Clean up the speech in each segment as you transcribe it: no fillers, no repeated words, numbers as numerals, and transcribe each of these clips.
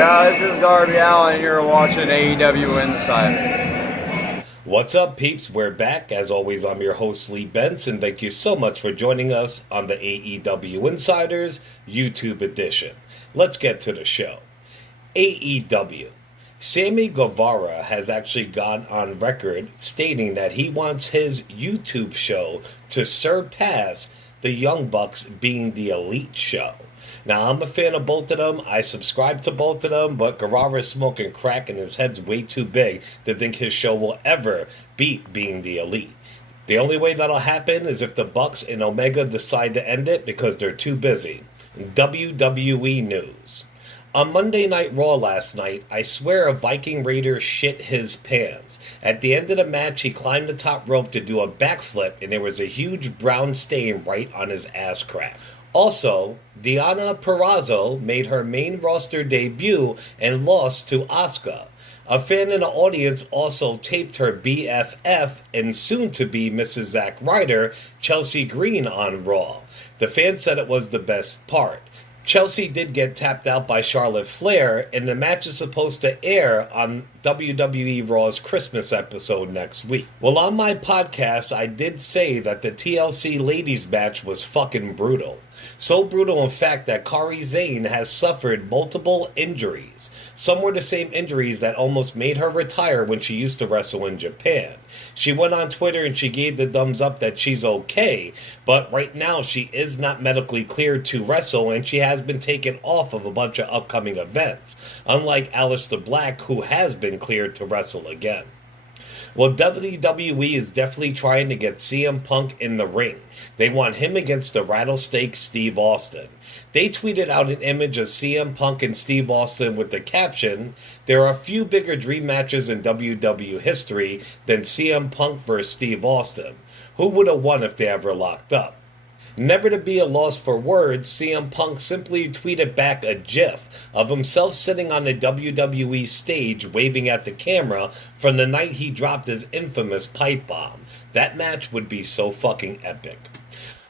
Yeah, this is Darby Allin. You're watching AEW Insider. What's up, peeps? We're back. As always, I'm your host, Lee Benson. Thank you so much for joining us on the AEW Insiders YouTube edition. Let's get to the show. AEW. Sammy Guevara has actually gone on record stating that he wants his YouTube show to surpass the Young Bucks being the Elite show. Now, I'm a fan of both of them. I subscribe to both of them, but Guevara's smoking crack and his head's way too big to think his show will ever beat being the Elite. The only way that'll happen is if the Bucks and Omega decide to end it because they're too busy. WWE news. On Monday Night Raw last night, I swear a Viking Raider shit his pants. At the end of the match, he climbed the top rope to do a backflip, and there was a huge brown stain right on his ass crack. Also, Deonna Purrazzo made her main roster debut and lost to Asuka. A fan in the audience also taped her BFF and soon-to-be Mrs. Zack Ryder, Chelsea Green, on Raw. The fan said it was the best part. Chelsea did get tapped out by Charlotte Flair, and the match is supposed to air on WWE Raw's Christmas episode next week. Well, on my podcast, I did say that the TLC ladies match was fucking brutal. So brutal, in fact, that Kairi Sane has suffered multiple injuries. Some were the same injuries that almost made her retire when she used to wrestle in Japan. She went on Twitter and she gave the thumbs up that she's okay, but right now she is not medically cleared to wrestle and she has been taken off of a bunch of upcoming events, unlike Aleister Black, who has been cleared to wrestle again. Well, WWE is definitely trying to get CM Punk in the ring. They want him against the Rattlesnake Steve Austin. They tweeted out an image of CM Punk and Steve Austin with the caption, "There are a few bigger dream matches in WWE history than CM Punk vs. Steve Austin. Who would have won if they ever locked up?" Never to be a loss for words, CM Punk simply tweeted back a gif of himself sitting on the WWE stage waving at the camera from the night he dropped his infamous pipe bomb. That match would be so fucking epic.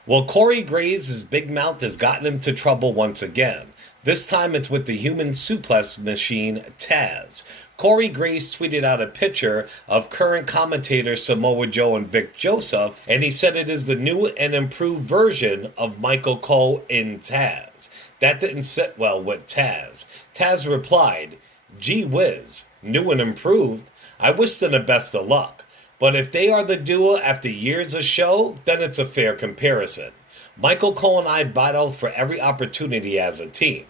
Well, Corey Graves' big mouth has gotten him into trouble once again. This time it's with the human suplex machine, Taz. Corey Graves tweeted out a picture of current commentators Samoa Joe and Vic Joseph, and he said it is the new and improved version of Michael Cole in Taz. That didn't sit well with Taz. Taz replied, "Gee whiz, new and improved? I wish them the best of luck. But if they are the duo after years of show, then it's a fair comparison. Michael Cole and I battled for every opportunity as a team.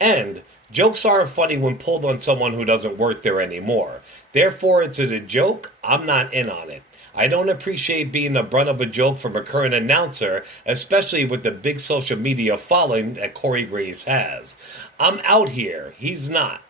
And jokes aren't funny when pulled on someone who doesn't work there anymore. Therefore, it's a joke. I'm not in on it. I don't appreciate being the brunt of a joke from a current announcer, especially with the big social media following that Corey Graves has. I'm out here. He's not.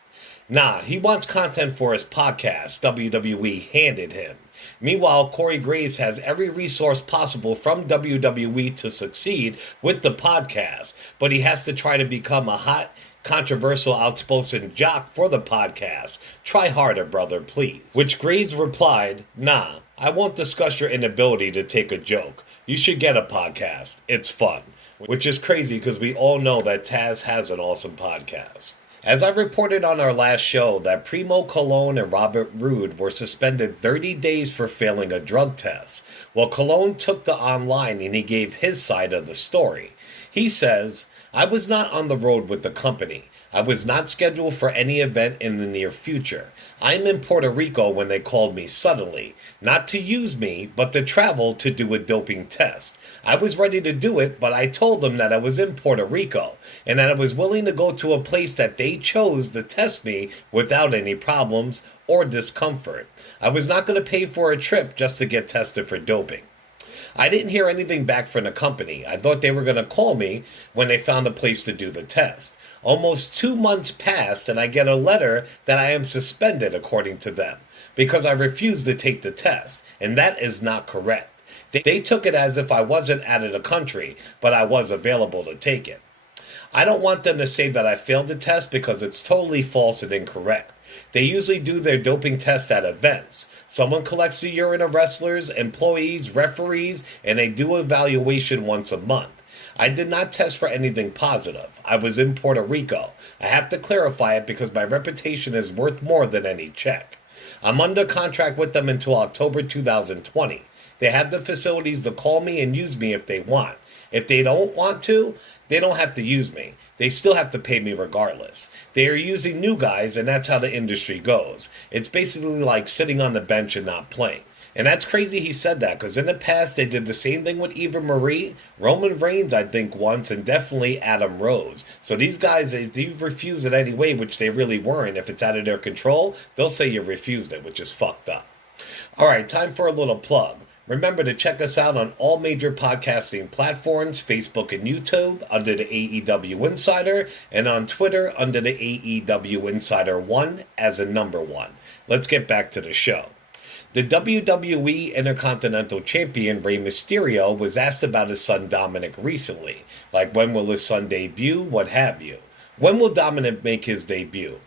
Nah, he wants content for his podcast, WWE handed him. Meanwhile, Corey Graves has every resource possible from WWE to succeed with the podcast, but he has to try to become a hot, controversial, outspoken jock for the podcast. Try harder, brother, please." Which Graves replied, "Nah, I won't discuss your inability to take a joke. You should get a podcast. It's fun." Which is crazy because we all know that Taz has an awesome podcast. As I reported on our last show that Primo Colon and Robert Roode were suspended 30 days for failing a drug test. Well, Colon took to online and he gave his side of the story. He says, "I was not on the road with the company. I was not scheduled for any event in the near future. I'm in Puerto Rico when they called me suddenly, not to use me, but to travel to do a doping test. I was ready to do it, but I told them that I was in Puerto Rico and that I was willing to go to a place that they chose to test me without any problems or discomfort. I was not going to pay for a trip just to get tested for doping. I didn't hear anything back from the company. I thought they were going to call me when they found a place to do the test. Almost 2 months passed and I get a letter that I am suspended according to them because I refused to take the test, and that is not correct. They took it as if I wasn't out of the country, but I was available to take it. I don't want them to say that I failed the test because it's totally false and incorrect. They usually do their doping test at events. Someone collects the urine of wrestlers, employees, referees, and they do evaluation once a month. I did not test for anything positive. I was in Puerto Rico. I have to clarify it because my reputation is worth more than any check. I'm under contract with them until October 2020. They have the facilities to call me and use me if they want. If they don't want to, they don't have to use me. They still have to pay me regardless. They are using new guys, and that's how the industry goes. It's basically like sitting on the bench and not playing. And that's crazy he said that, because in the past they did the same thing with Eva Marie, Roman Reigns, I think, once, and definitely Adam Rose. So these guys, if you refuse it anyway, which they really weren't, if it's out of their control, they'll say you refused it, which is fucked up. Alright, time for a little plug. Remember to check us out on all major podcasting platforms, Facebook and YouTube, under the AEW Insider, and on Twitter under the AEW Insider 1 as a number 1. Let's get back to the show. The WWE Intercontinental Champion Rey Mysterio was asked about his son Dominic recently, like when will his son debut, what have you. When will Dominic make his debut?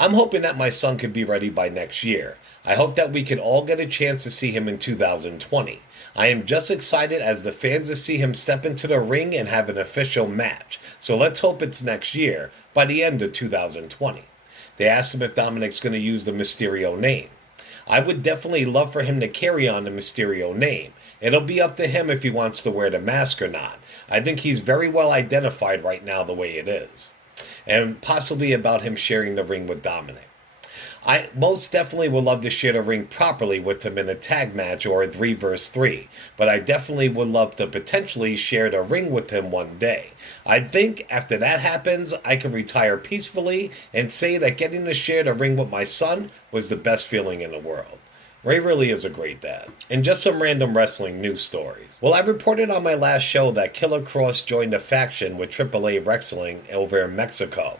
I'm hoping that my son could be ready by next year. I hope that we can all get a chance to see him in 2020. I am just excited as the fans to see him step into the ring and have an official match. So let's hope it's next year, by the end of 2020. They asked him if Dominic's going to use the Mysterio name. I would definitely love for him to carry on the Mysterio name. It'll be up to him if he wants to wear the mask or not. I think he's very well identified right now the way it is. And possibly about him sharing the ring with Dominic. I most definitely would love to share the ring properly with him in a tag match or a 3 vs 3, but I definitely would love to potentially share the ring with him one day. I think after that happens, I can retire peacefully and say that getting to share the ring with my son was the best feeling in the world. Ray really is a great dad. And just some random wrestling news stories. Well, I reported on my last show that Killer Cross joined a faction with AAA Wrestling over in Mexico.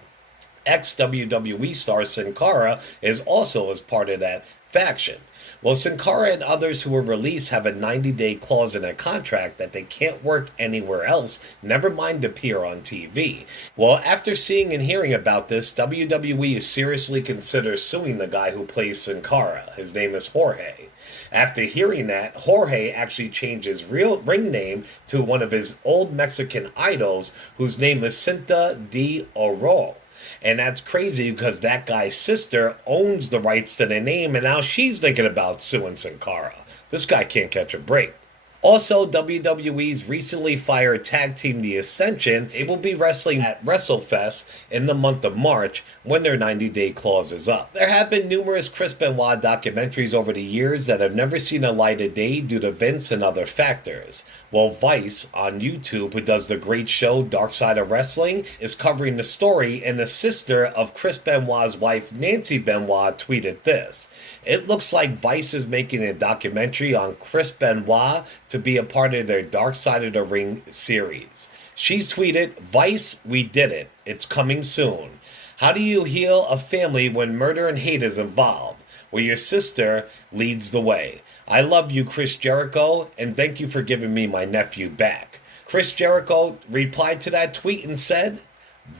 Ex-WWE star Sin Cara is also as part of that faction. Well, Sin Cara and others who were released have a 90-day clause in their contract that they can't work anywhere else, never mind appear on TV. Well, after seeing and hearing about this, WWE is seriously considering suing the guy who plays Sin Cara. His name is Jorge. After hearing that, Jorge actually changed his real ring name to one of his old Mexican idols, whose name is Cinta de Oro. And that's crazy because that guy's sister owns the rights to the name, and now she's thinking about suing Sin Cara. This guy can't catch a break. Also, WWE's recently fired tag team The Ascension. It will be wrestling at WrestleFest in the month of March when their 90-day clause is up. There have been numerous Chris Benoit documentaries over the years that have never seen a light of day due to Vince and other factors. Well, Vice on YouTube, who does the great show Dark Side of Wrestling, is covering the story, and the sister of Chris Benoit's wife, Nancy Benoit, tweeted this. It looks like Vice is making a documentary on Chris Benoit to be a part of their Dark Side of the Ring series. She's tweeted, Vice, we did it. It's coming soon. How do you heal a family when murder and hate is involved? Well, your sister leads the way. I love you, Chris Jericho, and thank you for giving me my nephew back. Chris Jericho replied to that tweet and said,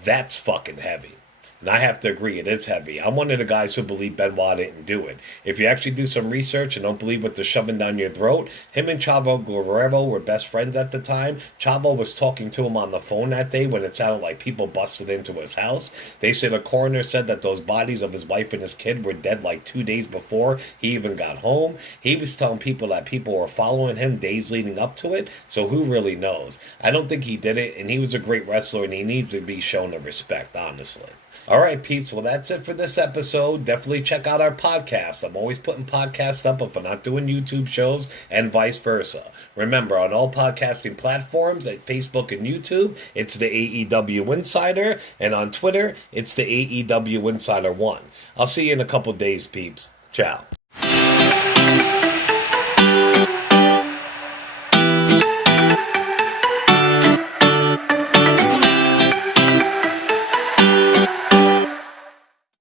that's fucking heavy. And I have to agree, it is heavy. I'm one of the guys who believe Benoit didn't do it. If you actually do some research and don't believe what they're shoving down your throat, him and Chavo Guerrero were best friends at the time. Chavo was talking to him on the phone that day when it sounded like people busted into his house. They said a coroner said that those bodies of his wife and his kid were dead like 2 days before he even got home. He was telling people that people were following him days leading up to it, so who really knows? I don't think he did it, and he was a great wrestler, and he needs to be shown the respect, honestly. All right, peeps. Well, that's it for this episode. Definitely check out our podcast. I'm always putting podcasts up if I'm not doing YouTube shows and vice versa. Remember, on all podcasting platforms, at Facebook and YouTube, it's the AEW Insider. And on Twitter, it's the AEW Insider 1. I'll see you in a couple days, peeps. Ciao.